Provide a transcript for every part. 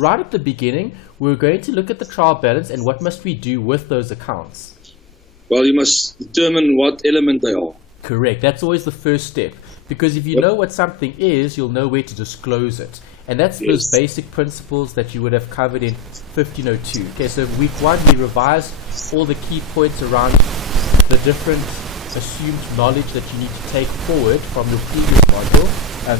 right at the beginning, we're going to look at the trial balance and what must we do with those accounts. Well, you must determine what element they are. Correct. That's always the first step. Because if you know what something is, you'll know where to disclose it. And that's those basic principles that you would have covered in 1502. Okay, so week 1, we revised all the key points around the different assumed knowledge that you need to take forward from your previous module.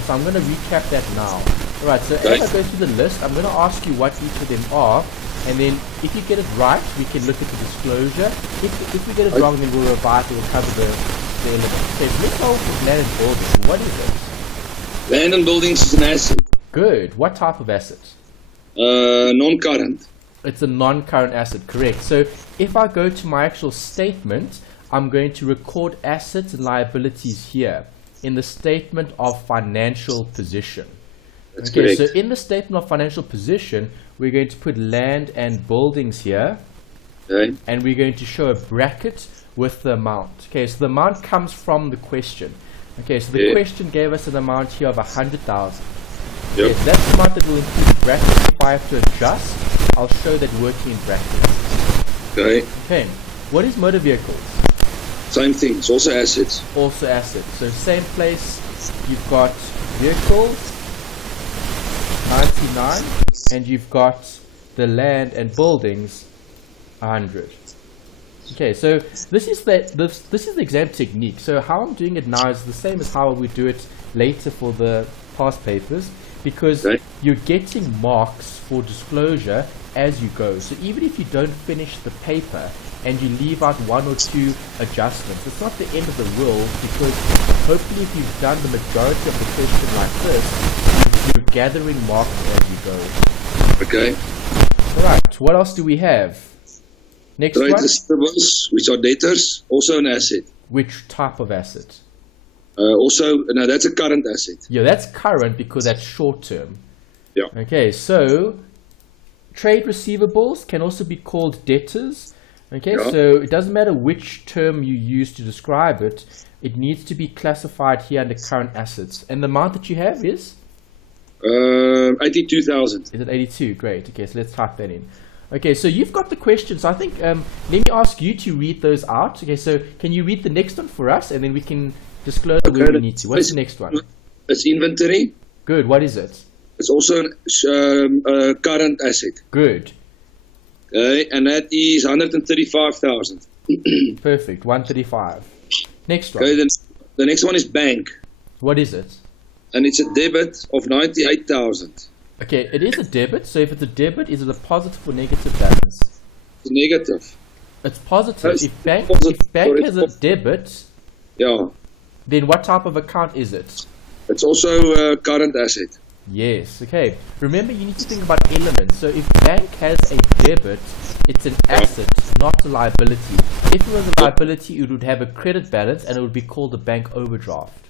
So I'm going to recap that now. Alright, so as I go through the list, I'm going to ask you what each of them are. And then if you get it right, we can look at the disclosure. If we get it wrong, then we'll revise and we'll cover the elements. Okay, so let's go with land and buildings. What is it? Land and buildings is an asset. Good. What type of asset? Non-current. It's a non-current asset, correct. So if I go to my actual statement, I'm going to record assets and liabilities here in the statement of financial position. That's correct. So in the statement of financial position, we're going to put land and buildings here. Okay. And we're going to show a bracket with the amount. Okay, so the amount comes from the question. Okay, so the question gave us an amount here of 100,000. Yes, that's the amount that will include the brackets. If I have to adjust, I'll show that working in brackets. Okay. Okay, what is motor vehicles? Same thing, it's also assets. Also assets. So same place, you've got vehicles, 99, and you've got the land and buildings, 100. Okay, so this is the exam technique. So how I'm doing it now is the same as how we do it later for the past papers, because you're getting marks for disclosure as you go. So even if you don't finish the paper and you leave out 1 or 2 adjustments, it's not the end of the world, because hopefully if you've done the majority of the question like this, you're gathering marks as you go. Okay. Alright, what else do we have? Next one? Receivables, which are debtors, also an asset. Which type of asset? No, that's a current asset. Yeah, that's current because that's short term. Yeah. Okay, so trade receivables can also be called debtors. Okay, so it doesn't matter which term you use to describe it, it needs to be classified here under current assets. And the amount that you have is? 82,000. Is it 82? Great. Okay, so let's type that in. Okay, so you've got the questions. I think let me ask you to read those out. Okay, so can you read the next one for us, and then we can disclose where we need to. What's the next one? It's inventory. Good. What is it? It's also a current asset. Good. Okay, and that is 135,000. Perfect. 135. Next one. Okay, then the next one is bank. What is it? And it's a debit of 98,000. Okay, it is a debit. So if it's a debit, is it a positive or negative balance? It's negative. It's positive. If bank has a debit, then what type of account is it? It's also a current asset. Yes. Okay. Remember, you need to think about elements. So if bank has a debit, it's an asset, not a liability. If it was a liability, it would have a credit balance, and it would be called a bank overdraft.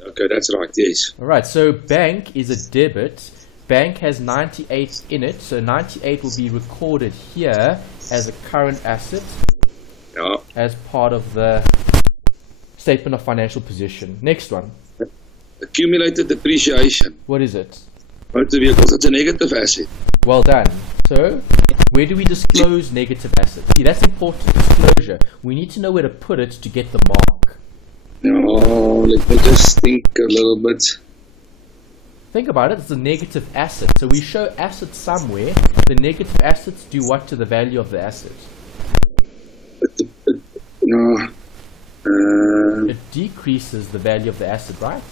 Okay, that's right. Yes. All right. So bank is a debit. Bank has 98 in it, so 98 will be recorded here as a current asset as part of the statement of financial position. Next one. Accumulated depreciation. What is it? Motor vehicles. It's a negative asset. Well done. So where do we disclose negative assets? See, that's important. Disclosure. We need to know where to put it to get the mark. Let me just think a little bit. Think about it, it's a negative asset. So we show assets somewhere. The negative assets do what to the value of the asset? It decreases the value of the asset, right?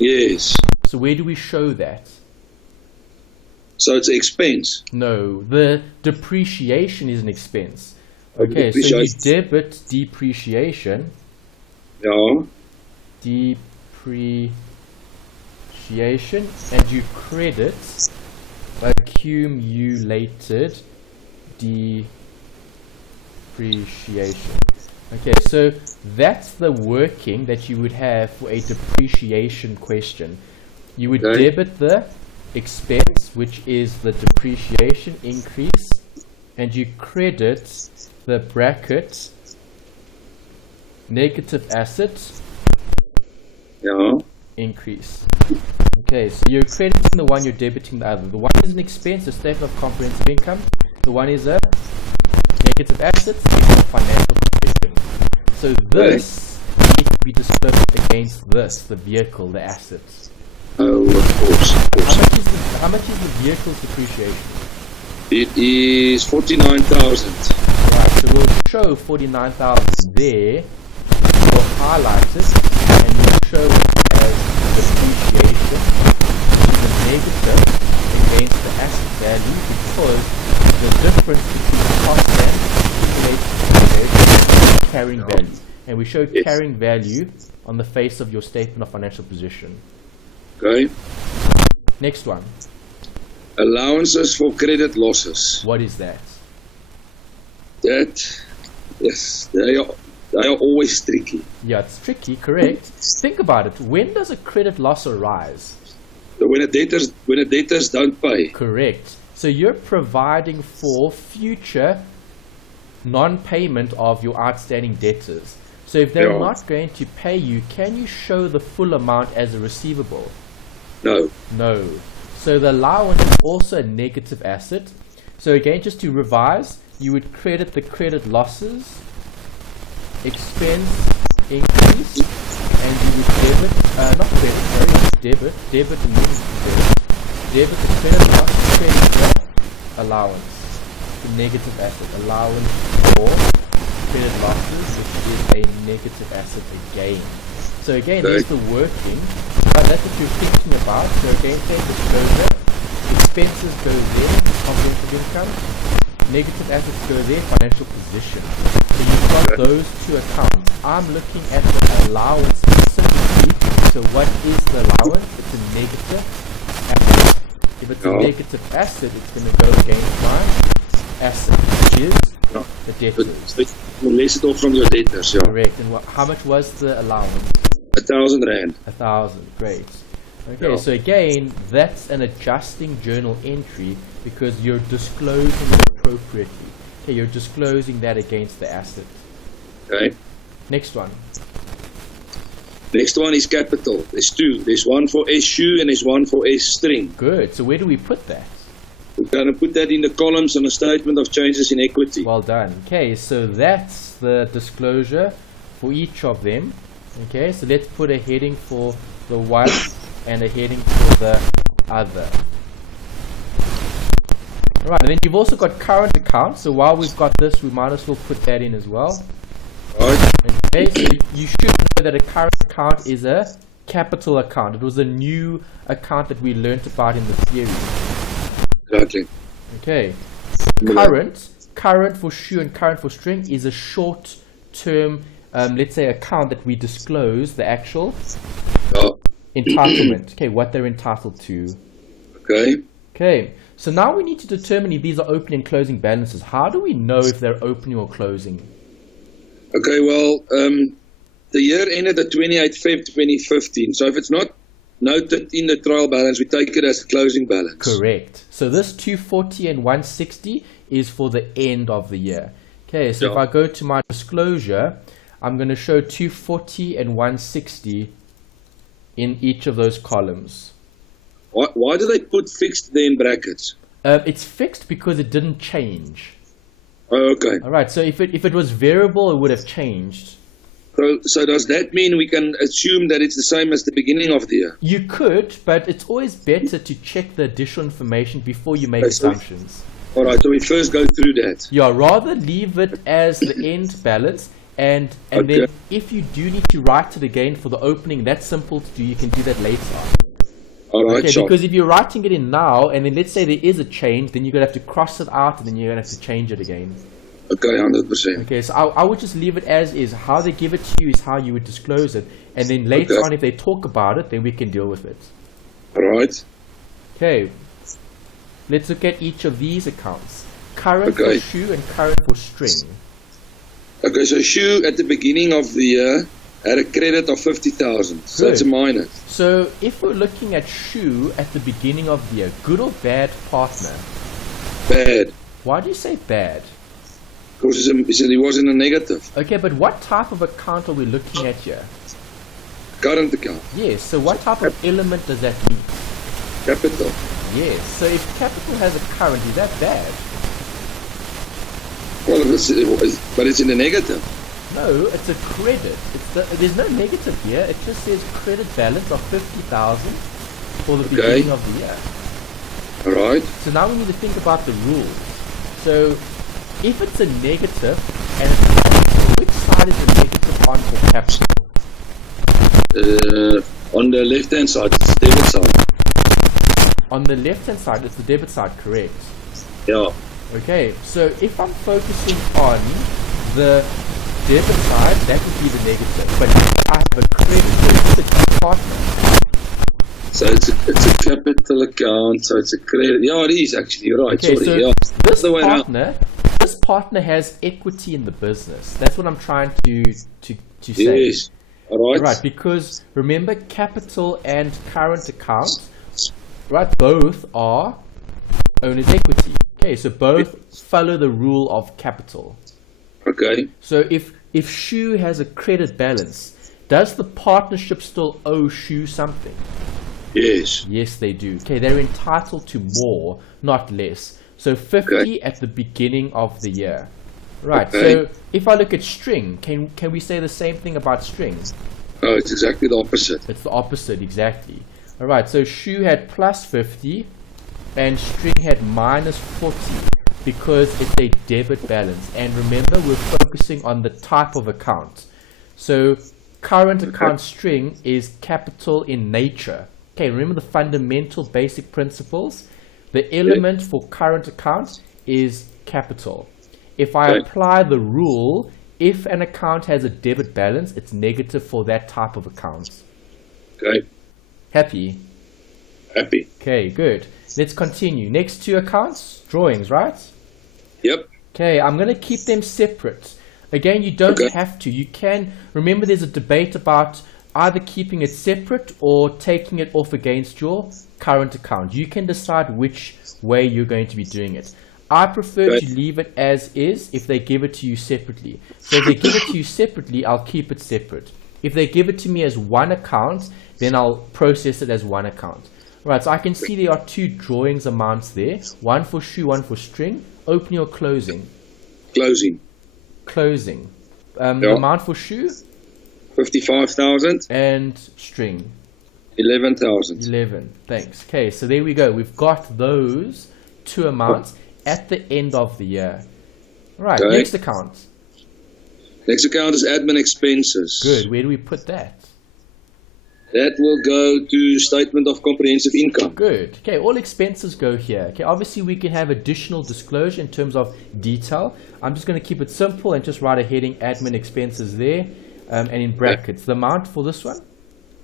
Yes. So where do we show that? So it's an expense. No, the depreciation is an expense. Okay, so you debit depreciation. And you credit accumulated depreciation. Okay, so that's the working that you would have for a depreciation question. You would debit the expense, which is the depreciation increase, and you credit the bracket negative asset increase. Okay, so you're crediting the one, you're debiting the other. The one is an expense, a statement of comprehensive income. The one is a negative asset, statement of financial position. So this needs to be disclosed against this, the vehicle, the assets. Oh, of course. How much is the vehicle's depreciation? It is 49,000. Right, so we'll show 49,000 there. We'll highlight it, and we'll show it as depreciation, which is a negative against the asset value, because the difference between cost and depreciation is carrying value. And we show carrying value on the face of your statement of financial position. Okay. Next one. Allowances for credit losses. What is that? That, yes, they are always tricky. Yeah, it's tricky, correct. Think about it. When does a credit loss arise? So when the debtors don't pay. Correct. So you're providing for future non-payment of your outstanding debtors. So if they're not going to pay you, can you show the full amount as a receivable? No. No. So the allowance is also a negative asset. So again, just to revise, you would credit the credit losses, expense increase, and you would debit, debit and debit the credit loss, credit the allowance, the negative asset, allowance for credit losses, which is a negative asset again. So again, there's the working. That's what you're thinking about. So again, take disclosure. Expenses go there, comprehensive income. Negative assets go there, financial position. So you've got those two accounts. I'm looking at the allowance specifically. So what is the allowance? It's a negative asset. If it's a negative asset, it's going to go against my asset, which is the debtors. Less it off from your debtors, yeah. Correct. And how much was the allowance? 1,000 rand. 1,000. Great. Okay, so again, that's an adjusting journal entry because you're disclosing it appropriately. Okay, you're disclosing that against the asset. Okay. Next one. Next one is capital. There's two. There's one for S shoe and there's one for S string. Good. So where do we put that? We're going to put that in the columns on a statement of changes in equity. Well done. Okay, so that's the disclosure for each of them. Okay, so let's put a heading for the one and a heading for the other. Alright, and then you've also got current accounts. So while we've got this, we might as well put that in as well. Right. Okay, so you should know that a current account is a capital account. It was a new account that we learnt about in the theory. Exactly. Okay. Current for shoe and current for string is a short term, let's say, account that we disclose the actual entitlement. Okay, what they're entitled to. Okay. Okay. So now we need to determine if these are opening and closing balances. How do we know if they're opening or closing? Okay, well, the year ended the 28th Feb 2015. So if it's not noted in the trial balance, we take it as a closing balance. Correct. So this 240 and 160 is for the end of the year. Okay, so if I go to my disclosure, I'm going to show 240 and 160 in each of those columns. Why do they put fixed there in brackets? It's fixed because it didn't change. Oh, okay. All right, so if it was variable, it would have changed. So does that mean we can assume that it's the same as the beginning of the year? You could, but it's always better to check the additional information before you make assumptions. All right, so we first go through that. Yeah, rather leave it as the end balance, and then if you do need to write it again for the opening, that's simple to do. You can do that later. All right, okay, because if you're writing it in now, and then let's say there is a change, then you're going to have to cross it out, and then you're going to have to change it again. Okay, 100%. Okay, so I would just leave it as is. How they give it to you is how you would disclose it. And then later on, if they talk about it, then we can deal with it. All right. Okay. Let's look at each of these accounts. Current for shoe and current for string. Okay, so shoe at the beginning of the year had a credit of 50,000. So that's a minus. So if we're looking at shoe at the beginning of the year, good or bad partner? Bad. Why do you say bad? Because he was in a negative. Okay, but what type of account are we looking at here? Current account. Yes, so what type of element does that mean? capital. Yes. So if capital has a current, is that bad? Well, but it's in the negative. No, it's a credit. There's no negative here. It just says credit balance of 50,000 for the beginning of the year. All right. So now we need to think about the rules. So if it's a negative and it's positive, which side is the negative on for capital? On the left-hand side, it's the debit side. On the left-hand side, it's the debit side, correct? Yeah. Okay, so if I'm focusing on the debit side, that would be the negative. But if I have a credit, so it's a partner. So it's a capital account, so it's a credit. Yeah, it is actually, you're right. Okay, sorry. so Yeah. this partner has equity in the business. That's what I'm trying to say. Yes. All right. Right, because remember, capital and current accounts, right, both are owner's equity. Okay, so both follow the rule of capital. Okay. So if Shu has a credit balance, does the partnership still owe Shu something? Yes. Yes, they do. Okay, they're entitled to more, not less. So 50 at the beginning of the year. Right, so if I look at string, can we say the same thing about string? Oh, it's exactly the opposite. It's the opposite, exactly. All right, so Shu had plus 50 and string had minus 40 because it's a debit balance. And remember, we're focusing on the type of account. So current account string is capital in nature. Okay, remember the fundamental basic principles? The element for current account is capital. If I apply the rule, if an account has a debit balance, it's negative for that type of account. Okay. Happy? Happy. Okay, good. Let's continue. Next two accounts, drawings, right? Yep. Okay, I'm going to keep them separate. Again, you don't have to. You can, remember there's a debate about either keeping it separate or taking it off against your current account. You can decide which way you're going to be doing it. I prefer to leave it as is if they give it to you separately. So if they give it to you separately, I'll keep it separate. If they give it to me as one account, then I'll process it as one account. Right, so I can see there are two drawings amounts there. One for Shu, one for string. Opening or closing? Closing. Closing. The amount for Shu? 55,000. And string? 11,000. 11. Thanks. Okay, so there we go. We've got those two amounts at the end of the year. Right, next account. Next account is admin expenses. Good. Where do we put that? That will go to statement of comprehensive income. Good. Okay, all expenses go here. Okay, obviously we can have additional disclosure in terms of detail. I'm just going to keep it simple and just write a heading admin expenses there and in brackets. The amount for this one?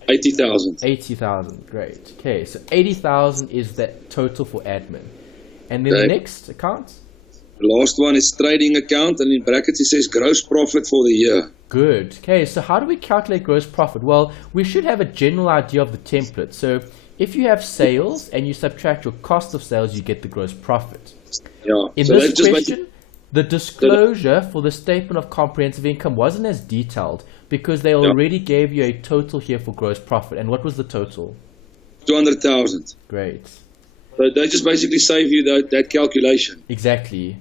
80,000. 80,000. Great. Okay, so 80,000 is the total for admin. And then the next account? The last one is trading account, and in brackets it says gross profit for the year. Good. Okay, so how do we calculate gross profit? Well, we should have a general idea of the template. So if you have sales and you subtract your cost of sales, you get the gross profit. Yeah. In this question, the disclosure for the statement of comprehensive income wasn't as detailed because they already gave you a total here for gross profit. And what was the total? 200,000. Great. So they just basically save you that calculation. Exactly.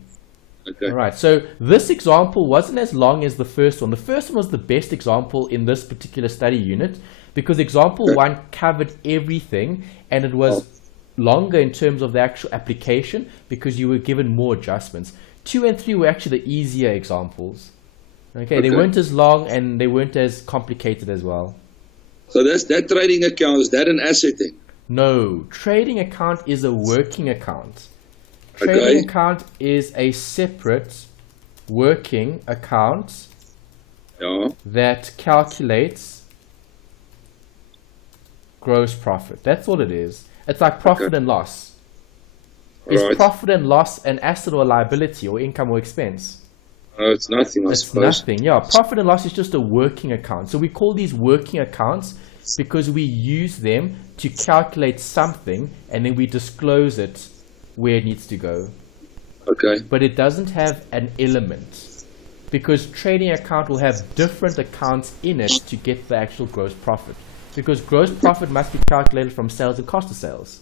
Okay. All right. So this example wasn't as long as the first one. The first one was the best example in this particular study unit because example one covered everything and it was longer in terms of the actual application because you were given more adjustments. 2 and 3 were actually the easier examples. Okay. They weren't as long and they weren't as complicated as well. So that trading account, is that an asset thing? No, trading account is a working account. Trading account is a separate working account that calculates gross profit. That's all it is. It's like profit and loss. Is profit and loss an asset or a liability or income or expense? Oh, it's nothing, I suppose. It's nothing, yeah. Profit and loss is just a working account. So we call these working accounts because we use them to calculate something and then we disclose it where it needs to go. Okay. But it doesn't have an element because trading account will have different accounts in it to get the actual gross profit because gross profit must be calculated from sales and cost of sales.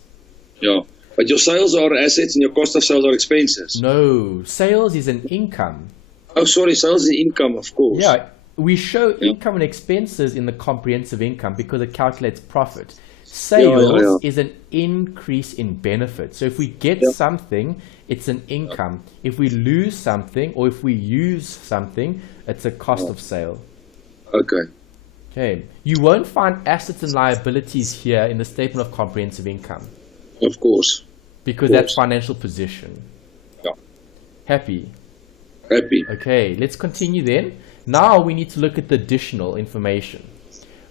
Yeah. But your sales are assets and your cost of sales are expenses. No, sales is an income. Oh, sorry, sales is income, of course. Yeah, we show income and expenses in the comprehensive income because it calculates profit. Sales is an increase in benefit. So if we get something, it's an income. If we lose something or if we use something, it's a cost of sale. Okay. Okay. You won't find assets and liabilities here in the statement of comprehensive income. Of course. Because that's financial position. Yeah. Happy? Happy. Okay, let's continue then. Now we need to look at the additional information.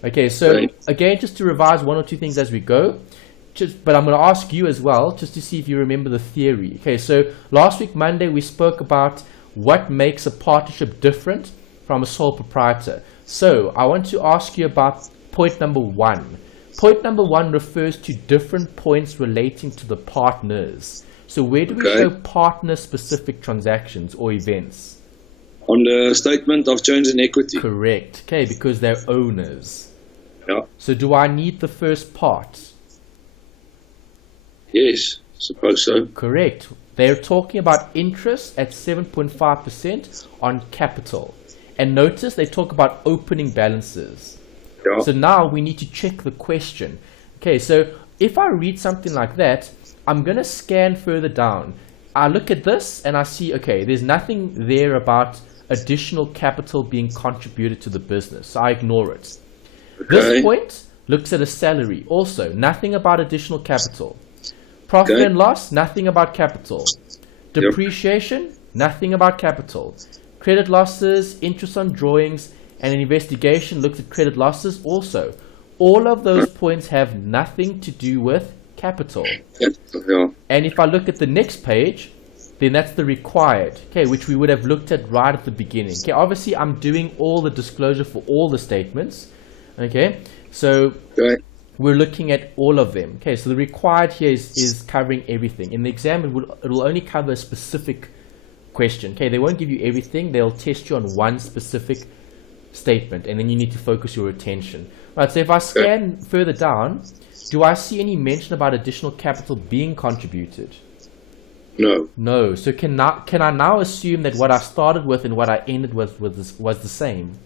Okay, so again, just to revise one or two things as we go, but I'm going to ask you as well, just to see if you remember the theory. Okay, so last week, Monday, we spoke about what makes a partnership different from a sole proprietor. So I want to ask you about point number 1. Point number 1 refers to different points relating to the partners. So where do we show partner-specific transactions or events? On the statement of change in equity. Correct. Okay, because they're owners. Yeah. So do I need the first part? Yes, suppose so. Correct. They're talking about interest at 7.5% on capital. And notice they talk about opening balances. Yeah. So now we need to check the question. Okay, so if I read something like that, I'm going to scan further down. I look at this and I see, okay, there's nothing there about additional capital being contributed to the business. So I ignore it. This point looks at a salary. Also, nothing about additional capital. Profit and loss, nothing about capital. Depreciation, nothing about capital. Credit losses, interest on drawings, and an investigation looks at credit losses also. All of those points have nothing to do with capital. And if I look at the next page, then that's the required, okay, which we would have looked at right at the beginning. Okay, obviously I'm doing all the disclosure for all the statements. Okay, so we're looking at all of them. Okay, so the required here is covering everything. In the exam, it will only cover a specific question. Okay, they won't give you everything. They'll test you on one specific statement, and then you need to focus your attention. Right, so if I scan further down, do I see any mention about additional capital being contributed? No. No. So can I now assume that what I started with and what I ended with was the same?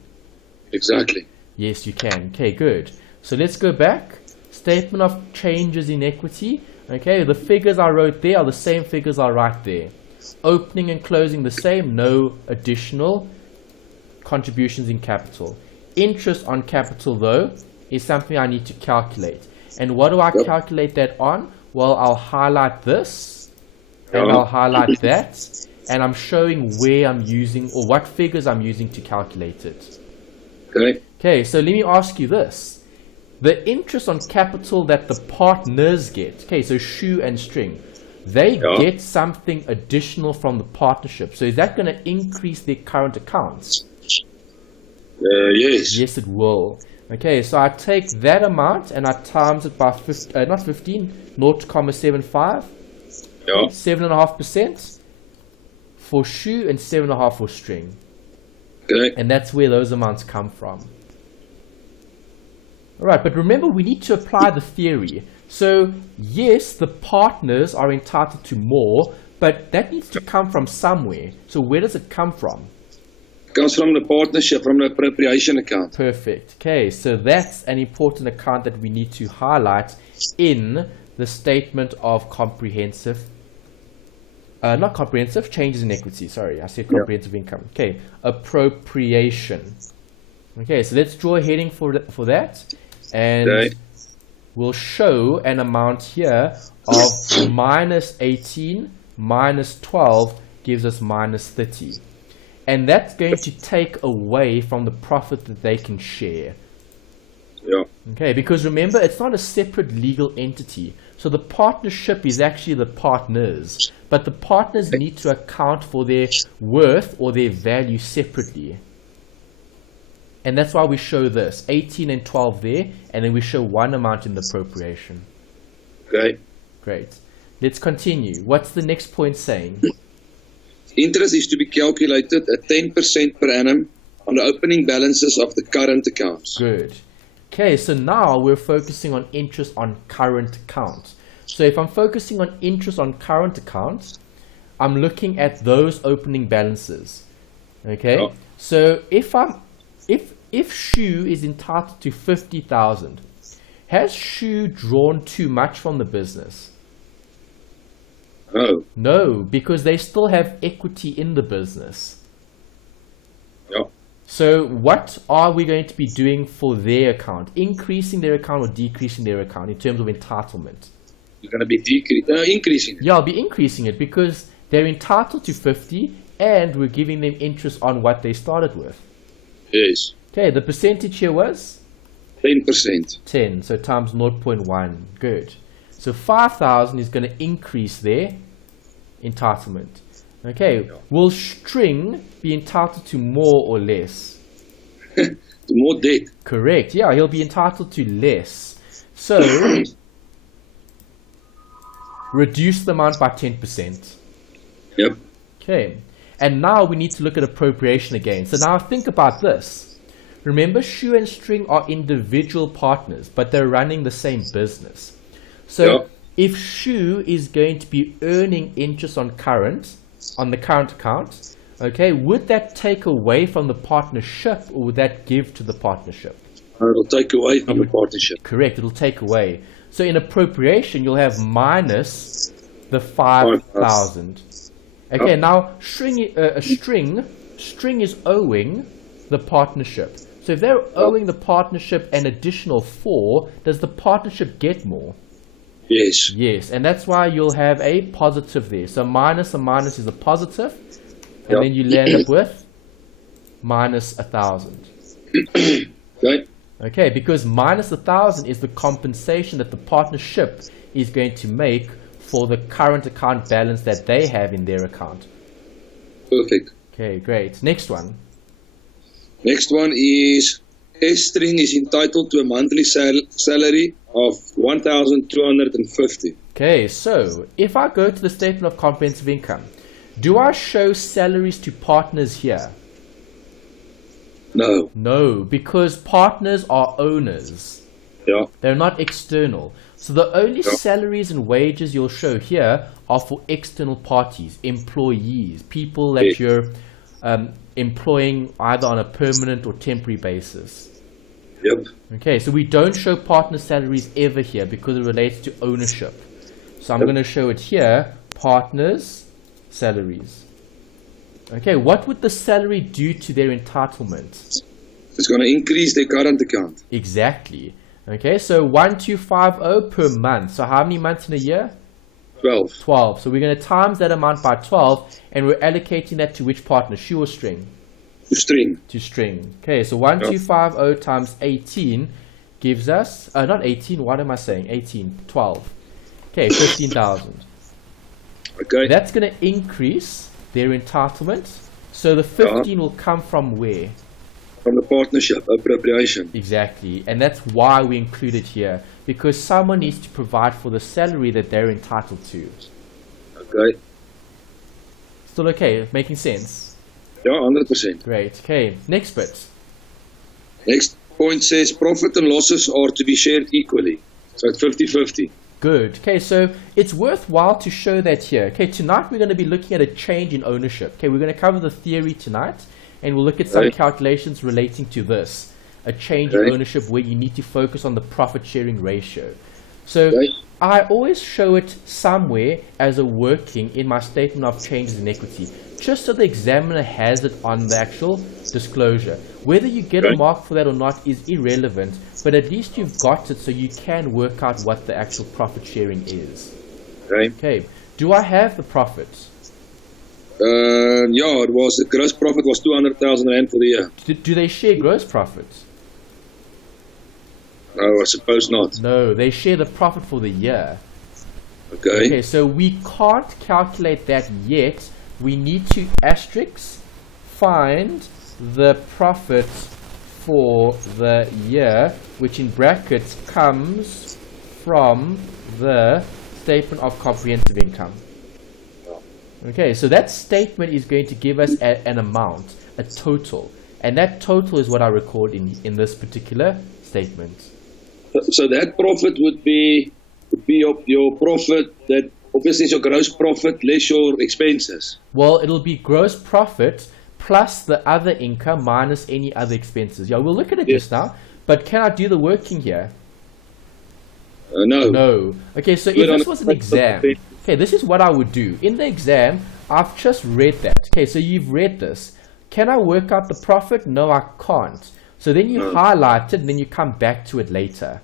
Exactly. Yes, you can. Okay, good. So let's go back. Statement of changes in equity. Okay, the figures I wrote there are the same figures I write there. Opening and closing the same, no additional contributions in capital. Interest on capital, though, is something I need to calculate. And what do I calculate that on? Well, I'll highlight this, and I'll highlight that, and I'm showing where I'm using, or what figures I'm using to calculate it. Okay, so let me ask you this. The interest on capital that the partners get, okay, so shoe and string, they get something additional from the partnership. So is that going to increase their current accounts? Yes. Yes, it will. Okay, so I take that amount and I times it by 0.75, 7.5% for shoe and 7.5% for string. Okay. And that's where those amounts come from. All right, but remember, we need to apply the theory. So yes, the partners are entitled to more, but that needs to come from somewhere. So where does it come from? Comes from the partnership, from the appropriation account. Perfect. Okay, so that's an important account that we need to highlight in the statement of comprehensive, not comprehensive, changes in equity. Sorry, I said comprehensive income. Okay, appropriation. Okay, so let's draw a heading for that, and we'll show an amount here of minus 18 minus 12 gives us minus 30. And that's going to take away from the profit that they can share. Okay, because remember, it's not a separate legal entity. So the partnership is actually the partners. But the partners need to account for their worth or their value separately. And that's why we show this, 18 and 12 there, and then we show one amount in the appropriation. Okay. Great. Let's continue. What's the next point saying? Interest is to be calculated at 10% per annum on the opening balances of the current accounts. Good. Okay, so now we're focusing on interest on current accounts. So if I'm focusing on interest on current accounts, I'm looking at those opening balances. Okay, Yeah. so if Shu is entitled to 50,000, has Shu drawn too much from the business? No. No, because they still have equity in the business. Yeah. So what are we going to be doing for their account? Increasing their account or decreasing their account in terms of entitlement? You're going to be increasing. Yeah, I'll be increasing it because they're entitled to 50 and we're giving them interest on what they started with. Yes. Okay, the percentage here was? 10%. 10, so times 0.1. Good. So 5,000 is going to increase their entitlement. Okay, will string be entitled to more or less? More debt. Correct. Yeah, he'll be entitled to less. So reduce the amount by 10%. Yep. Okay, and now we need to look at appropriation again. So now think about this. Remember, Shu and String are individual partners, but they're running the same business. So Yeah. if Shu is going to be earning interest on the current account, okay, would that take away from the partnership or would that give to the partnership? It'll take away from the partnership. Correct, it'll take away. So in appropriation, you'll have minus the 5,000. Okay, Yeah. now string is owing the partnership. So if they're owing the partnership an additional 4, does the partnership get more? Yes. Yes, and that's why you'll have a positive there. So minus a minus is a positive, and Yep. then you land up with minus 1,000. Okay. Okay, because minus 1,000 is the compensation that the partnership is going to make for the current account balance that they have in their account. Perfect. Okay, great. Next one. Next one is S string is entitled to a monthly salary of 1,250. Okay, so if I go to the statement of comprehensive income, do I show salaries to partners here? No. No, because partners are owners. Yeah. They're not external. So the only Yeah. salaries and wages you'll show here are for external parties, employees, people that Yes. you're employing either on a permanent or temporary basis. Yep. Okay, so we don't show partner salaries ever here because it relates to ownership. So I'm Yep. going to show it here, partners salaries. Okay, what would the salary do to their entitlement? It's going to increase their current account. Exactly. Okay, so 1,250 per month. So how many months in a year? 12. 12. So we're going to times that amount by 12 and we're allocating that to which partner? Shu or string? To string. To string. Okay, so 1,250 times 18 gives us, not 18, what am I saying? 18, 12. Okay, 15,000. Okay. That's going to increase their entitlement. So the 15 will come from where? From the partnership appropriation. Exactly. And that's why we include it here. Because someone needs to provide for the salary that they're entitled to. Okay. Still okay? Making sense? Yeah, 100%. Great. Okay, next bit. Next point says profit and losses are to be shared equally. So it's 50-50. Good. Okay, so it's worthwhile to show that here. Okay, tonight we're going to be looking at a change in ownership. Okay, we're going to cover the theory tonight, and we'll look at some Right. calculations relating to this. A change in Right. ownership where you need to focus on the profit sharing ratio. So Right. I always show it somewhere as a working in my statement of changes in equity, just so the examiner has it on the actual disclosure. Whether you get a Right. mark for that or not is irrelevant, but at least you've got it so you can work out what the actual profit sharing is. Okay. Okay, do I have the profit? Yeah, it was the gross profit was 200,000 rand for the year. Do they share gross profits? No, I suppose not. No, they share the profit for the year. Okay. Okay, so we can't calculate that yet. We need to asterisk find the profit for the year, which in brackets comes from the statement of comprehensive income. Okay, so that statement is going to give us an amount, a total, and that total is what I record in this particular statement. So that profit would be would be your profit, that obviously is your gross profit less your expenses. Well, it'll be gross profit plus the other income minus any other expenses. Yeah, we'll look at it just now. But can I do the working here? No. No. Okay, so if this was an exam, okay, this is what I would do. In the exam, I've just read that. Okay, so you've read this. Can I work out the profit? No, I can't. So then you highlight it and then you come back to it later.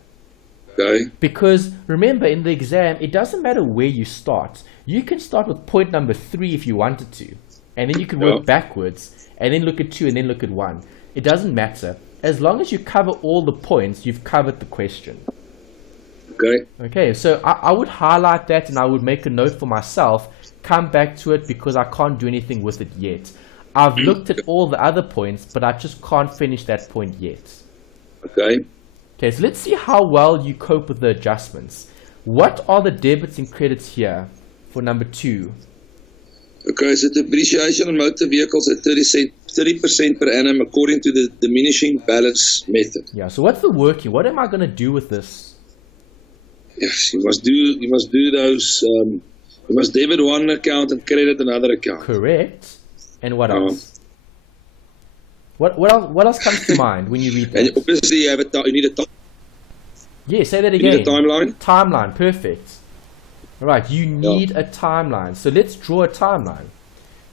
Okay. Because remember, in the exam, it doesn't matter where you start. You can start with point number 3 if you wanted to. And then you can work backwards and then look at 2 and then look at 1. It doesn't matter. As long as you cover all the points, you've covered the question. Okay. Okay, so I would highlight that and I would make a note for myself, come back to it because I can't do anything with it yet. I've looked at all the other points, but I just can't finish that point yet. Okay. Okay, so let's see how well you cope with the adjustments. What are the debits and credits here for number 2? Okay, so depreciation on motor vehicles at 30% per annum according to the diminishing balance method. Yeah, so what's the working? What am I going to do with this? Yes, you must do those, you must debit one account and credit another account. Correct. And what else? What else comes to mind when you read that? And obviously you need a time. Yeah, say that again. You need a timeline? Timeline, perfect. All right, you need a timeline. So let's draw a timeline.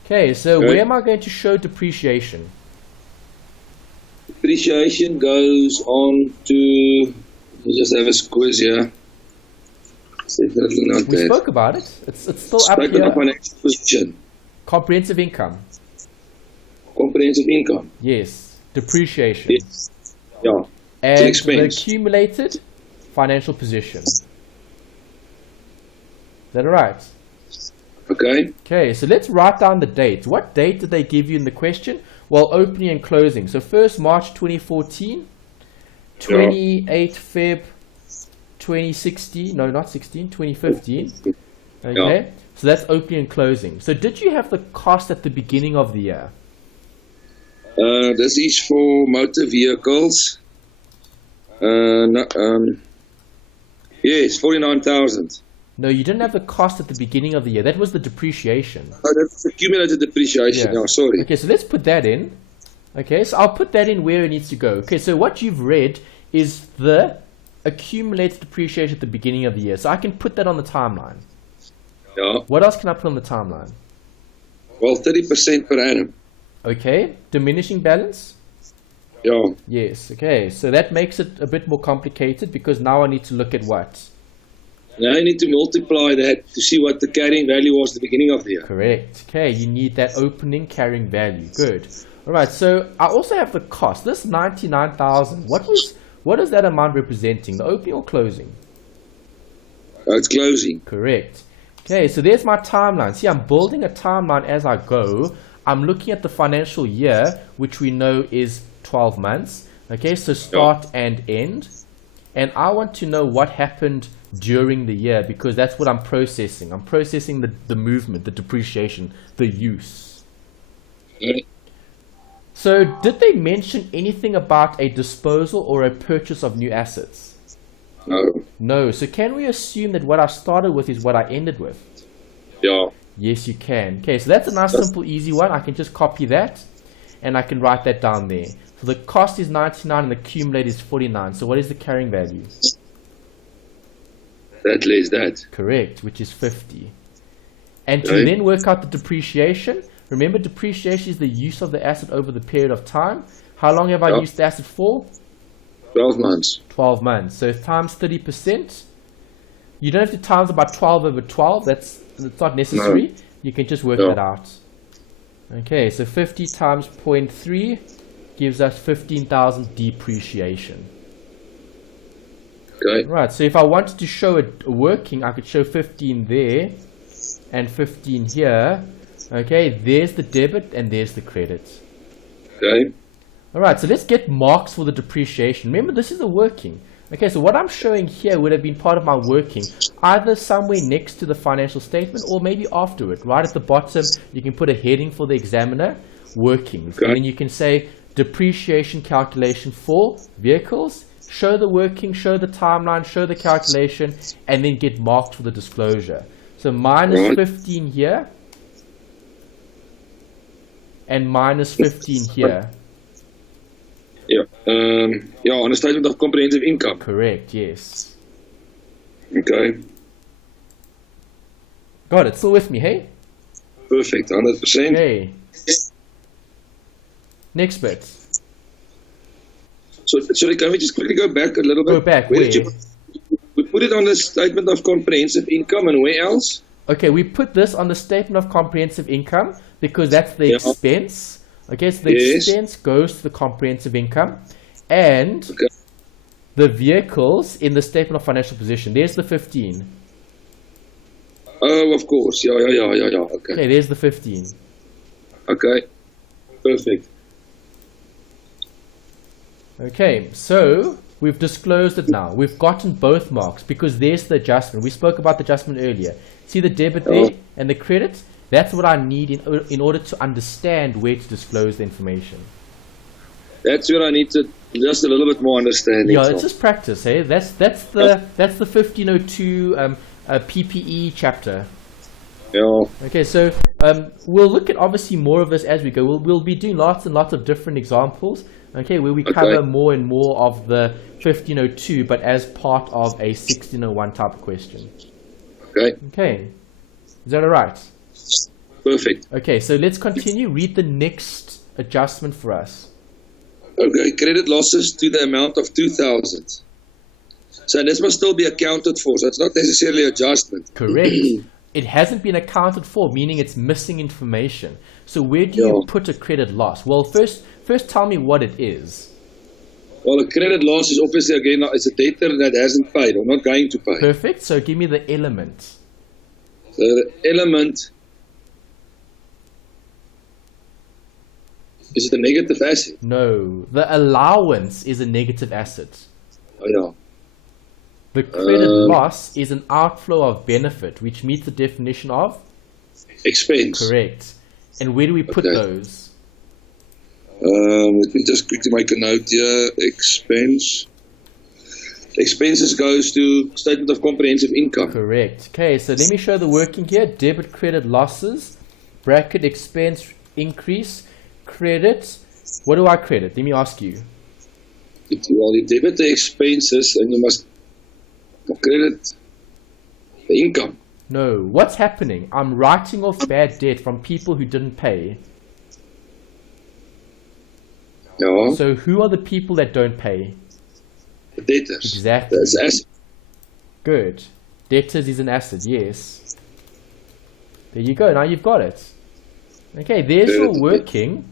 Okay, so where am I going to show depreciation? Depreciation goes on to, we'll just have a quiz here. We spoke about it. It's still up here. Financial position. Comprehensive income. Comprehensive income. Yes. Depreciation. Yes. Yeah. And the accumulated financial position. Is that all right? Okay. Okay, so let's write down the dates. What date did they give you in the question? Well, opening and closing. So 1st March 2014, 28 Feb 2016, no, not 16, 2015. Okay, so that's opening and closing. So did you have the cost at the beginning of the year? This is for motor vehicles. Yes, 49,000. No, you didn't have the cost at the beginning of the year. That was the depreciation. Oh, that's accumulated depreciation. Yeah. Oh, sorry. Okay, so let's put that in. Okay, so I'll put that in where it needs to go. Okay, so what you've read is the accumulated depreciation at the beginning of the year. So I can put that on the timeline. Yeah. What else can I put on the timeline? Well, 30% per annum. Okay, diminishing balance? Yeah. Yes, okay. So that makes it a bit more complicated because now I need to look at what? Now I need to multiply that to see what the carrying value was at the beginning of the year. Correct. Okay, you need that opening carrying value. Good. All right, so I also have the cost. This 99,000, what is that amount representing? The opening or closing? It's closing. Correct. Okay, so there's my timeline. See, I'm building a timeline as I go. I'm looking at the financial year, which we know is 12 months. Okay, so start and end. And I want to know what happened during the year because that's what I'm processing. I'm processing the movement, the depreciation, the use. Okay. So did they mention anything about a disposal or a purchase of new assets? No. No. So can we assume that what I started with is what I ended with? Yeah. Yes, you can. Okay, so that's a nice, simple, easy one. I can just copy that and I can write that down there. So the cost is 99 and the accumulated is 49. So what is the carrying value? That lays that. Correct, which is 50. And to then work out the depreciation, remember depreciation is the use of the asset over the period of time. How long have I used the asset for? 12 months. 12 months. So times 30%. You don't have to times it by 12 over 12. That's not necessary. No. You can just work that out. Okay, so 50 times 0.3 gives us 15,000 depreciation. Okay. Right, so if I wanted to show it working, I could show 15 there and 15 here. Okay, there's the debit and there's the credit. Okay. All right, so let's get marks for the depreciation. Remember, this is the working. Okay, so what I'm showing here would have been part of my working, either somewhere next to the financial statement or maybe after it. Right at the bottom, you can put a heading for the examiner, workings. Okay. And then you can say depreciation calculation for vehicles, show the working, show the timeline, show the calculation, and then get marked for the disclosure. So minus 15 here, and minus 15 here. Yeah, on a statement of comprehensive income. Correct, yes. Okay. Got it, still with me, hey? Perfect, 100%. Okay. Next bit. So, sorry, can we just quickly go back a little bit? Go back, where? where? Did we put it on the statement of comprehensive income, and where else? Okay, we put this on the statement of comprehensive income because that's the expense. Okay, so the expense goes to the comprehensive income, and the vehicles in the statement of financial position. There's the 15. Oh, of course. Yeah. Okay. Okay, there's the 15. Okay, perfect. Okay, so we've disclosed it now. We've gotten both marks because there's the adjustment. We spoke about the adjustment earlier. See the debit there and the credit? That's what I need in order to understand where to disclose the information. That's where I need to just a little bit more understanding. Yeah, it's just practice, eh? That's the 1502 PPE chapter. Yeah. Okay, so we'll look at obviously more of this as we go. We'll be doing lots and lots of different examples. Okay, where we cover more and more of the 1502, but as part of a 1601 type of question. Okay, is that all right? Perfect. Okay, so let's continue. Read the next adjustment for us. Okay, credit losses to the amount of 2,000. So this must still be accounted for, so it's not necessarily adjustment. Correct. It hasn't been accounted for, meaning it's missing information. So where do you put a credit loss? Well, first tell me what it is. Well, a credit loss is obviously, again, it's a debtor that hasn't paid or not going to pay. Perfect. So give me the element. So the element, is it a negative asset? No, the allowance is a negative asset. Oh, yeah. The credit loss is an outflow of benefit, which meets the definition of? Expense. Correct. And where do we put those? Let me just quickly make a note here. Expense. Expenses goes to statement of comprehensive income. Correct. Okay, so let me show the working here. Debit, credit, losses. Bracket, expense, increase. Credit. What do I credit? Let me ask you. Well, you debit the expenses and you must credit the income. No, what's happening? I'm writing off bad debt from people who didn't pay. Yeah. So who are the people that don't pay? The debtors. Exactly. That's asset. Good. Debtors is an asset, yes. There you go, now you've got it. Okay, there's your working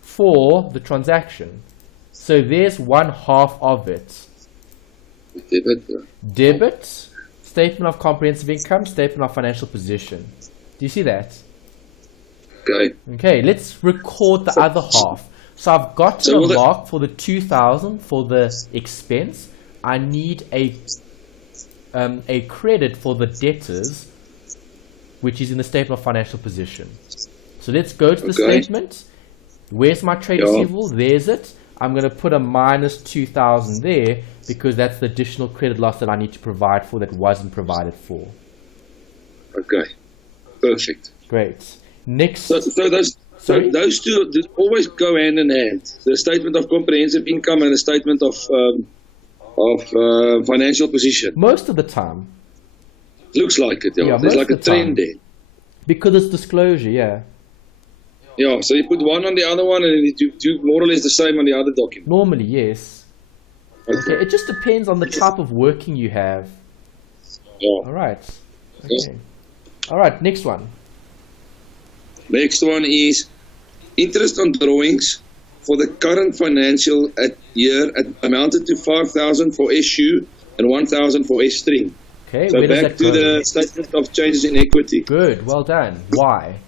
for the transaction. So there's 1/2 of it. Debit, statement of comprehensive income, statement of financial position. Do you see that? Okay. Okay, let's record the other half. So I've got a mark for the 2,000 for the expense. I need a credit for the debtors, which is in the statement of financial position. So let's go to the statement. Where's my trade receivable? There's it. I'm going to put a minus 2,000 there because that's the additional credit loss that I need to provide for that wasn't provided for. Okay, perfect. Great. Next. So those two always go hand in hand. The statement of comprehensive income and the statement of financial position. Most of the time. Looks like it, yeah. There's like a trend there. Because it's disclosure, yeah. Yeah, so you put one on the other one and you do more or less the same on the other document. Normally, yes. Okay, it just depends on the type of working you have. Yeah. All right. Okay. All right, next one. Next one is interest on drawings for the current financial year amounted to 5,000 for SU and 1,000 for S string. Okay, so where does back that to go? the statement of changes in equity. Good, well done. Why?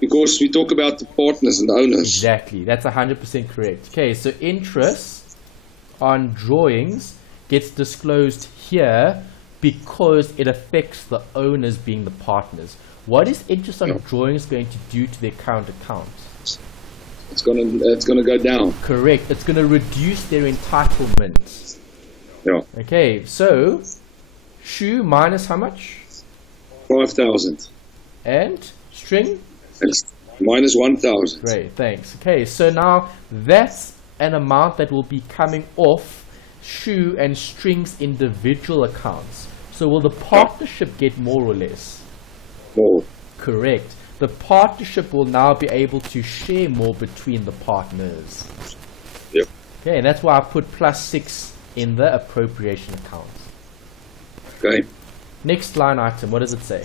Because we talk about the partners and the owners. Exactly, that's 100% correct. Okay, so interest on drawings gets disclosed here because it affects the owners being the partners. What is interest on drawings going to do to their current account? It's gonna go down. Correct. It's going to reduce their entitlement. Yeah. Okay, so shoe minus how much? 5,000. And string? It's minus 1,000. Great, thanks. Okay, so now that's an amount that will be coming off shoe and strings individual accounts. So will the partnership get more or less? More. Correct. The partnership will now be able to share more between the partners. Yep. Okay, and that's why I put +6 in the appropriation account. Okay. Next line item, what does it say?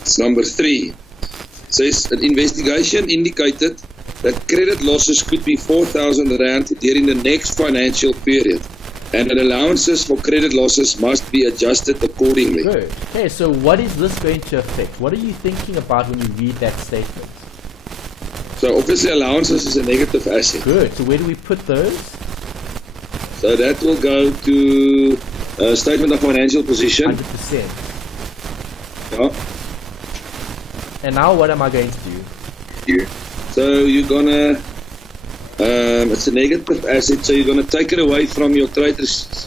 It's number 3. It says an investigation indicated that credit losses could be 4,000 rand during the next financial period, and that allowances for credit losses must be adjusted accordingly. Good. Okay, so what is this going to affect? What are you thinking about when you read that statement? So obviously allowances is a negative asset. Good. So where do we put those? So that will go to statement of financial position. 100%. Yeah. And now what am I going to do? So you're gonna, it's a negative asset, so you're gonna take it away from your trade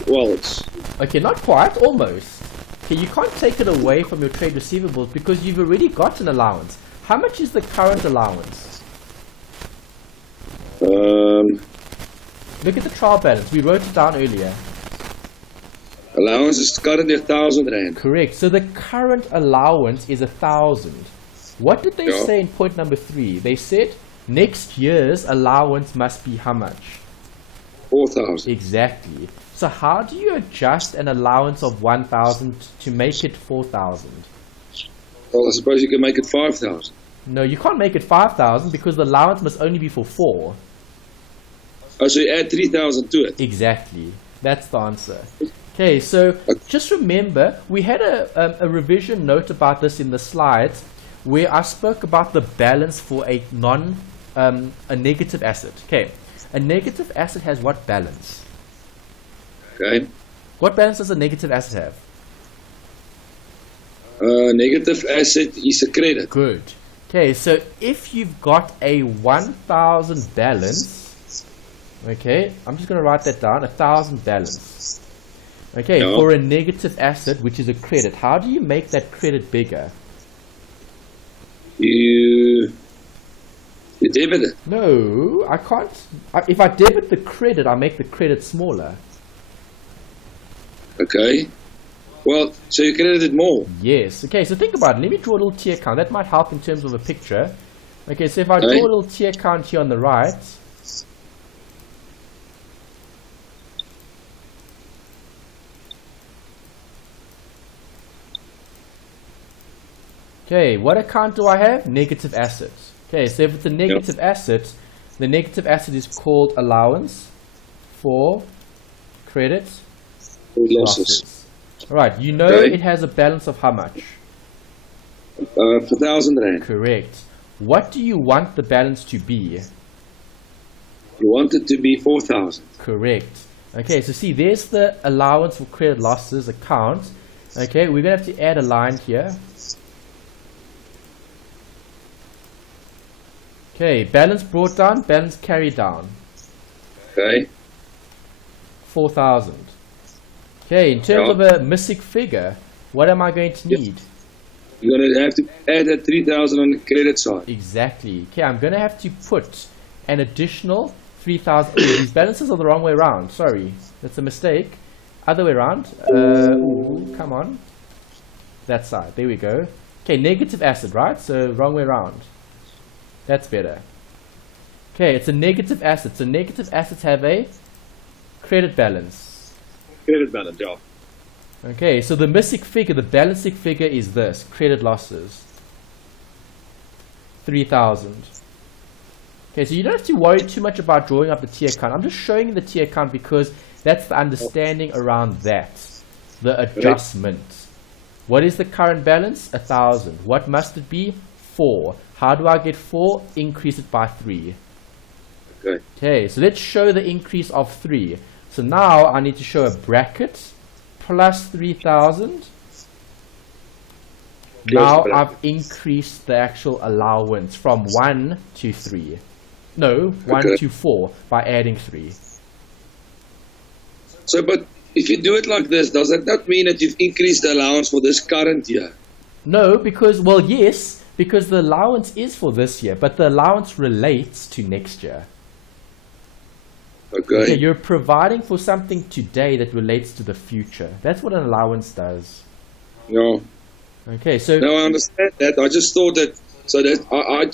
wallets. Okay, not quite, almost. Okay, you can't take it away from your trade receivables because you've already got an allowance. How much is the current allowance? Look at the trial balance. We wrote it down earlier. Allowance is currently 1,000 rand. Correct. So the current allowance is 1,000. What did they say in point number 3? They said next year's allowance must be how much? 4,000. Exactly. So how do you adjust an allowance of 1,000 to make it 4,000? Well, I suppose you can make it 5,000. No, you can't make it 5,000 because the allowance must only be for 4. Oh, so you add 3,000 to it. Exactly. That's the answer. Okay, so just remember, we had a revision note about this in the slides where I spoke about the balance for a negative asset. Okay, a negative asset has what balance? Okay. What balance does a negative asset have? Negative asset is a credit. Good. Okay, so if you've got a 1,000 balance, okay, I'm just going to write that down, 1,000 balance. Okay, for a negative asset, which is a credit, how do you make that credit bigger? You debit it. No, I can't. If I debit the credit, I make the credit smaller. Okay. Well, so you credited more. Yes. Okay, so think about it. Let me draw a little tier count. That might help in terms of a picture. Okay, so if I draw a little tier count here on the right. Okay, what account do I have? Negative assets. Okay, so if it's a negative asset, the negative asset is called allowance for credit losses. Alright, you know it has a balance of how much? 1,000 rand. Correct. What do you want the balance to be? You want it to be 4,000. Correct. Okay, so see, there's the allowance for credit losses account. Okay, we're going to have to add a line here. Okay, balance brought down, balance carried down. Okay. 4,000. Okay, in terms of a missing figure, what am I going to need? You're going to have to add that 3,000 on the credit side. Exactly. Okay, I'm going to have to put an additional 3,000. These balances are the wrong way around. Sorry, that's a mistake. Other way around. Ooh, come on. That side. There we go. Okay, negative asset, right? So wrong way around. That's better. Okay, it's a negative asset. So negative assets have a credit balance. Credit balance, yeah. Okay, so the missing figure, the balancing figure is this. Credit losses. 3,000. Okay, so you don't have to worry too much about drawing up the tier count. I'm just showing you the tier count because that's the understanding around that. The adjustment. What is the current balance? 1,000. What must it be? 4. How do I get 4? Increase it by 3. Okay. Okay, so let's show the increase of 3. So now I need to show a bracket plus 3,000. Now I've increased the actual allowance from 1 to 3. No, 1 Okay. to 4 by adding 3. So, but if you do it like this, does that not mean that you've increased the allowance for this current year? No, because, well, yes, because the allowance is for this year, but the allowance relates to next year. Okay. Okay, you're providing for something today that relates to the future. That's what an allowance does. No. Okay, so No, I understand that. I just thought that, so that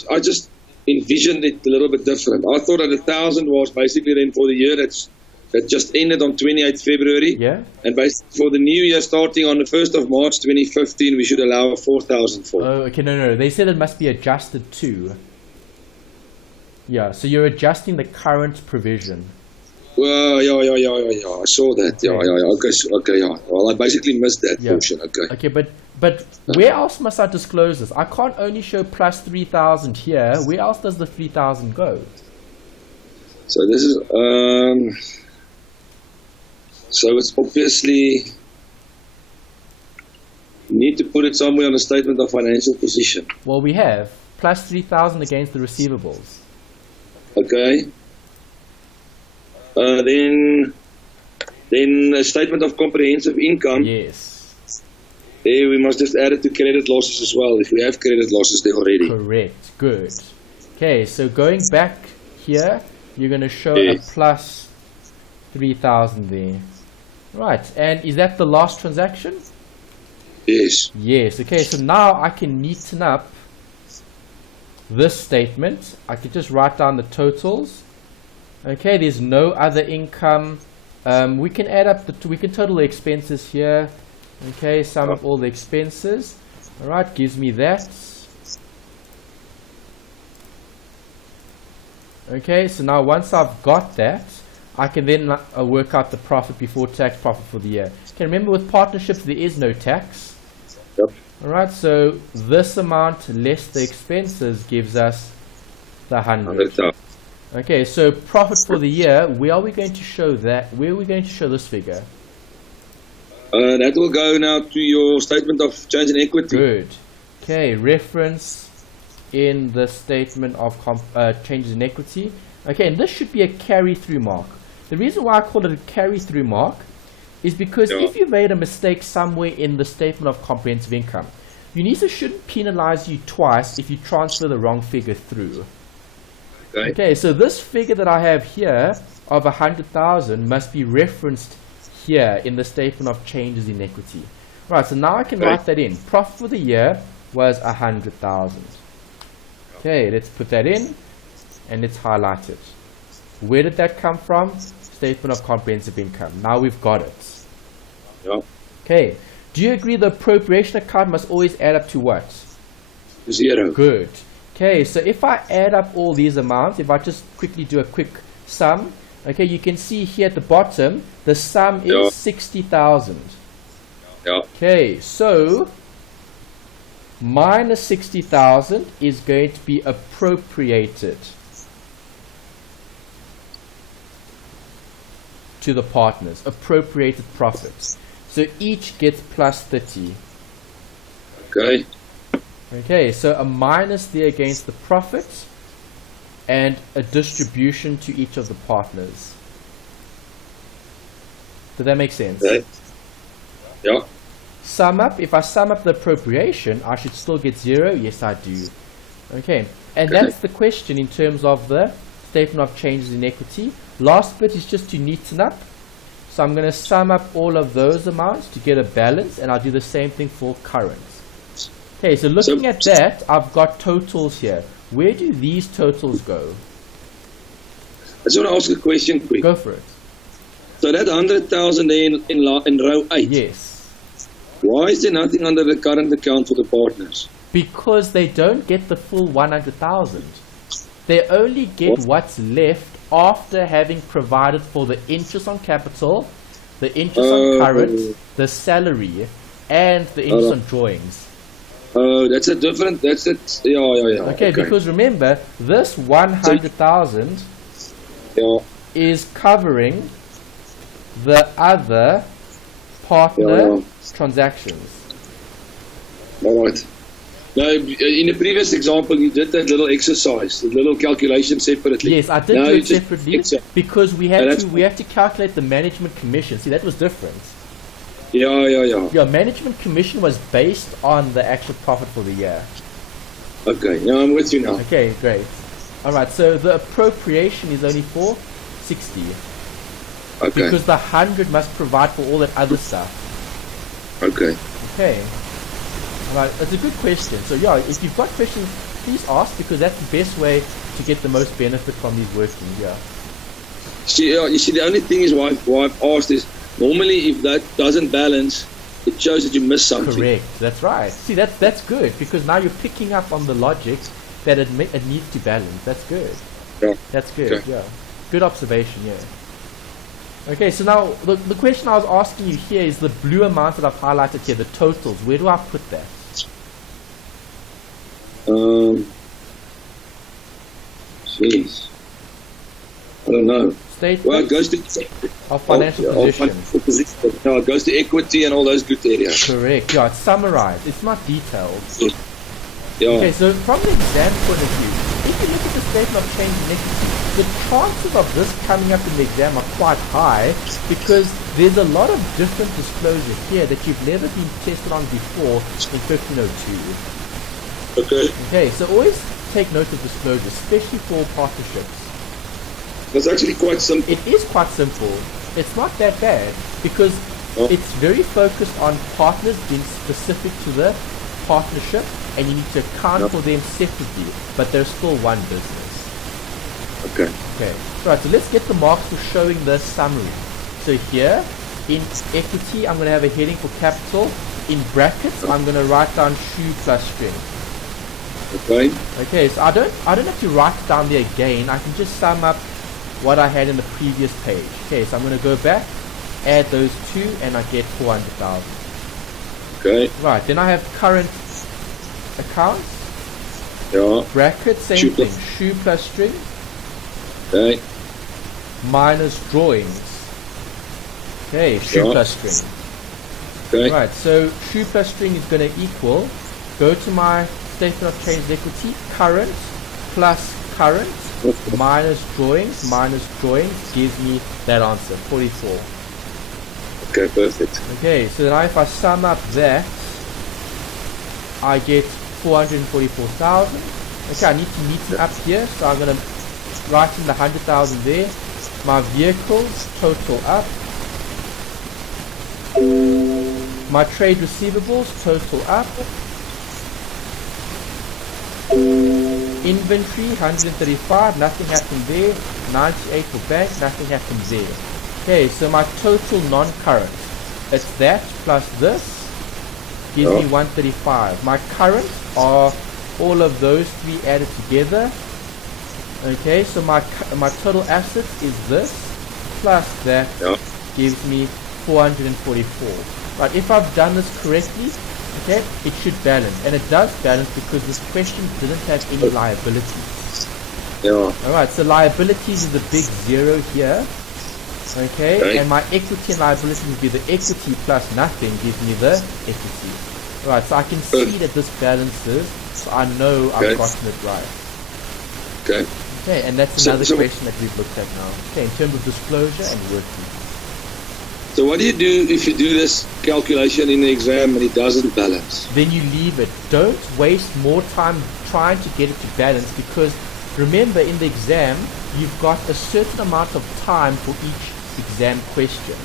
I just envisioned it a little bit different. I thought that 1,000 was basically then for the year that just ended on 28th February. yeah, And basically for the new year starting on the 1st of March 2015, we should allow 4,000 for. oh, okay, no, they said it must be adjusted to. Yeah, so you're adjusting the current provision. Well, yeah. I saw that. Yeah. Okay, yeah. Well, I basically missed that Yeah. portion. Okay. Okay, but where else must I disclose this? I can't only show plus 3,000 here. Where else does the 3,000 go? So this is so it's obviously you need to put it somewhere on the statement of financial position. Well, we have plus 3,000 against the receivables. Okay. Then a statement of comprehensive income. Yes, There we must just add it to credit losses as well. If we have credit losses there already. correct, good. Okay, so going back here, you're going to show Yes. a plus 3,000 there. Right, and is that the last transaction? Yes. Yes, okay, so now I can neaten up this statement. I can just write down the totals. Okay, there's no other income. We can add up we can total the expenses here. Okay, sum up all the expenses. All right, gives me that. Okay, so now once I've got that, I can then work out the profit before tax profit for the year. Okay, remember with partnerships there is no tax. Yep. All right, so this amount less the expenses gives us the 100. 100,000. Okay, so profit for the year, where are we going to show that? Where are we going to show this figure? That will go now to your statement of change in equity. Good. Okay, reference in the statement of changes in equity. Okay, and this should be a carry-through mark. The reason why I call it a carry-through mark is because Yeah. if you made a mistake somewhere in the statement of comprehensive income, UNISA shouldn't penalize you twice if you transfer the wrong figure through. Okay. Okay, so this figure that I have here of 100,000 must be referenced here in the statement of changes in equity. Right, so now I can Okay. write that in. Profit for the year was 100,000. Okay, let's put that in and let's highlight it. Where did that come from? Statement of comprehensive income. Now we've got it. Yeah. Okay, do you agree the appropriation account must always add up to what? 0. Good. Okay, so if I add up all these amounts, if I just quickly do a quick sum, okay, you can see here at the bottom, the sum is Yeah. 60,000. Yeah. Okay, so minus 60,000 is going to be appropriated to the partners, appropriated profits. So each gets plus 30. Okay. Okay, so a minus there against the profit and a distribution to each of the partners. Does that make sense? Okay. Yeah. Sum up, if I sum up the appropriation, I should still get 0. Yes, I do. Okay, and Okay. that's the question in terms of the statement of changes in equity. Last bit is just to neaten up. So I'm going to sum up all of those amounts to get a balance, and I'll do the same thing for current. Okay, so looking at that, I've got totals here. Where do these totals go? I just want to ask a question quick. Go for it. So that 100,000 in row 8, Yes. why is there nothing under the current account for the partners? Because they don't get the full 100,000. They only get what's left after having provided for the interest on capital, the interest on current, the salary, and the interest on drawings. Oh, that's a different, that's it. Yeah. Okay, because remember, this 100,000 Yeah. is covering the other partner Yeah. transactions. All right. No, in the previous example, you did that little exercise, the little calculation separately. Yes, I did Now do you it just separately excel. because we had Yeah, to calculate the management commission. See, that was different. Yeah. Yeah, management commission was based on the actual profit for the year. Okay, now I'm with you now. Okay, great. All right, so the appropriation is only for 60 Okay, because the 100 must provide for all that other stuff. okay. Okay. All right, that's a good question. So yeah, if you've got questions, please ask because that's the best way to get the most benefit from these workings. Yeah. You see, the only thing is why I've asked is, normally if that doesn't balance, it shows that you missed something. Correct. That's right. See, that's good because now you're picking up on the logic that it needs to balance. That's good. Yeah. That's good. Okay. Yeah. Good observation. Yeah. Okay. So now the question I was asking you here is the blue amount that I've highlighted here, the totals. Where do I put that? Jeez. I don't know. Statement Well, it goes to of financial position. No, it goes to equity and all those good areas. Correct. Yeah. It's summarized. It's not detailed. Yeah. Okay, so from the exam point of view, if you look at the statement of change in equity, the chances of this coming up in the exam are quite high because there's a lot of different disclosure here that you've never been tested on before in 1502. Okay. Okay, so always take note of disclosure, especially for partnerships. That's actually quite simple. It is quite simple. It's not that bad because Oh. it's very focused on partners being specific to the partnership and you need to account Yep. for them separately, but they're still one business. Okay. Okay, right, so let's get the marks for showing the summary. So here, in equity, I'm going to have a heading for capital. In brackets, I'm going to write down shoe plus string. Okay. Okay, so I don't have to write it down there again. I can just sum up what I had in the previous page. Okay, so I'm going to go back, add those two, and I get 400,000. Okay. Right, then I have current accounts, Yeah. bracket, same Shoe thing, plus- shoe plus string, Okay. minus drawings. Okay, shoe Yeah. plus string. Okay. Right, so shoe plus string is going to equal, go to my statement of change equity, current plus current minus drawings gives me that answer, 44. Okay, perfect. Okay, so now if I sum up that, I get 444,000. Okay, I need to neaten up here, so I'm going to write in the 100,000 there. My vehicles total up. My trade receivables total up. Inventory 135, nothing happened there. 98 for bank, nothing happened there. Okay, so my total non-current, it's that plus this gives me 135. My current are all of those three added together. Okay, so my total assets is this plus that gives me 444. Right, if I've done this correctly, okay, it should balance, and it does balance because this question didn't have any liabilities. Yeah. Alright, so liabilities is a big zero here. Okay, and my equity and liability would be the equity plus nothing gives me the equity. Right, so I can see that this balances, so I know I've gotten it right. Okay. Okay, and that's another question that we've looked at now. Okay, in terms of disclosure and working. So what do you do if you do this calculation in the exam and it doesn't balance? Then you leave it. Don't waste more time trying to get it to balance because remember in the exam you've got a certain amount of time for each exam question.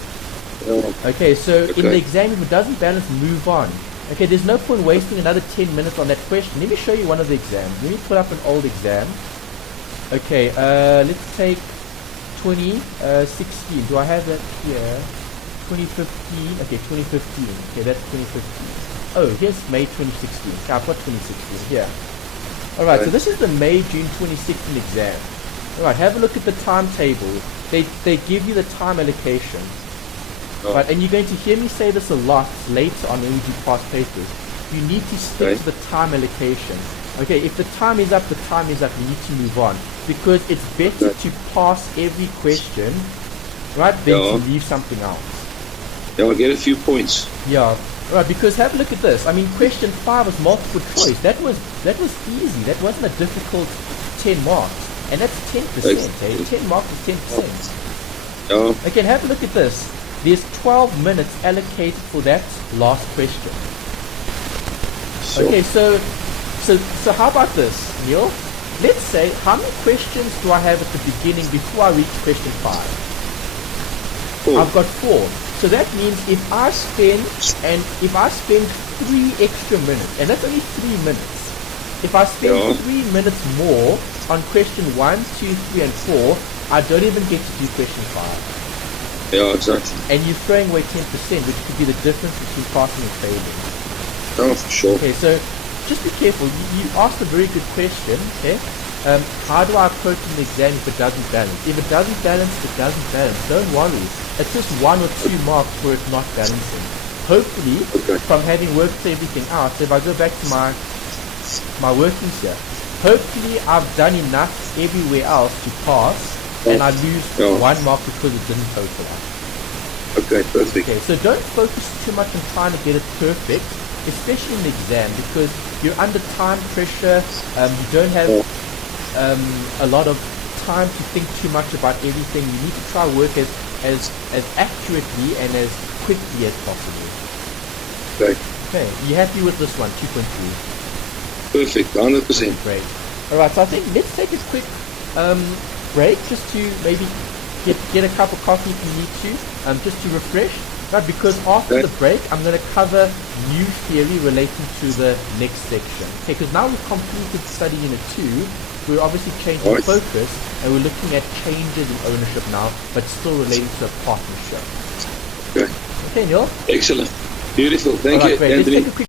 Okay, so in the exam if it doesn't balance, move on. Okay, there's no point wasting another 10 minutes on that question. Let me show you one of the exams. Let me pull up an old exam. Okay, let's take 2016. Do I have that here? 2015. Okay, 2015. Okay, that's 2015. Oh, here's May 2016. Okay, I've got 2016 here. Alright, so this is the May, June 2016 exam. Alright, have a look at the timetable. They give you the time allocation. Right, and you're going to hear me say this a lot later on when we do past papers. You need to stick to the time allocation. Okay, if the time is up, the time is up. You need to move on. Because it's better to pass every question, right, than to leave something out. Yeah, I'll get a few points. Yeah, Right, because have a look at this. I mean, question 5 was multiple choice. That was easy. That wasn't a difficult 10 marks. And that's 10%. Eh? 10 marks is 10%. Yeah. Okay, have a look at this. There's 12 minutes allocated for that last question. Sure. Okay, so how about this, Neil? Let's say, how many questions do I have at the beginning before I reach question 5? 4. I've got 4. So that means if I spend 3 extra minutes, and that's only 3 minutes. If I spend 3 minutes more on question 1, 2, 3, and 4, I don't even get to do question 5. Yeah, exactly. And you're throwing away 10%, which could be the difference between passing and failing. Oh, for sure. Okay, so just be careful. You asked a very good question. Okay, how do I approach an exam if it doesn't balance? If it doesn't balance, it doesn't balance. Don't worry. It's just 1 or 2 marks for it not balancing. Hopefully, from having worked everything out, so if I go back to my workings here, hopefully I've done enough everywhere else to pass, and I lose 1 mark because it didn't total out. Okay, perfect. Okay, so don't focus too much on trying to get it perfect, especially in the exam, because you're under time pressure. You don't have a lot of time to think too much about everything. You need to try work as accurately and as quickly as possible. Okay, you happy with this one, 2.3? Perfect, 100%. Great. Alright, so I think let's take a quick break just to maybe get a cup of coffee if you need to, just to refresh. Right, because after the break, I'm going to cover new theory relating to the next section. Okay, because now we've completed study unit 2, we're obviously changing focus, and we're looking at changes in ownership now, but still relating to a partnership. Okay. Okay, Neil? Excellent. Beautiful. Thank you, Great. Anthony. Let's take a quick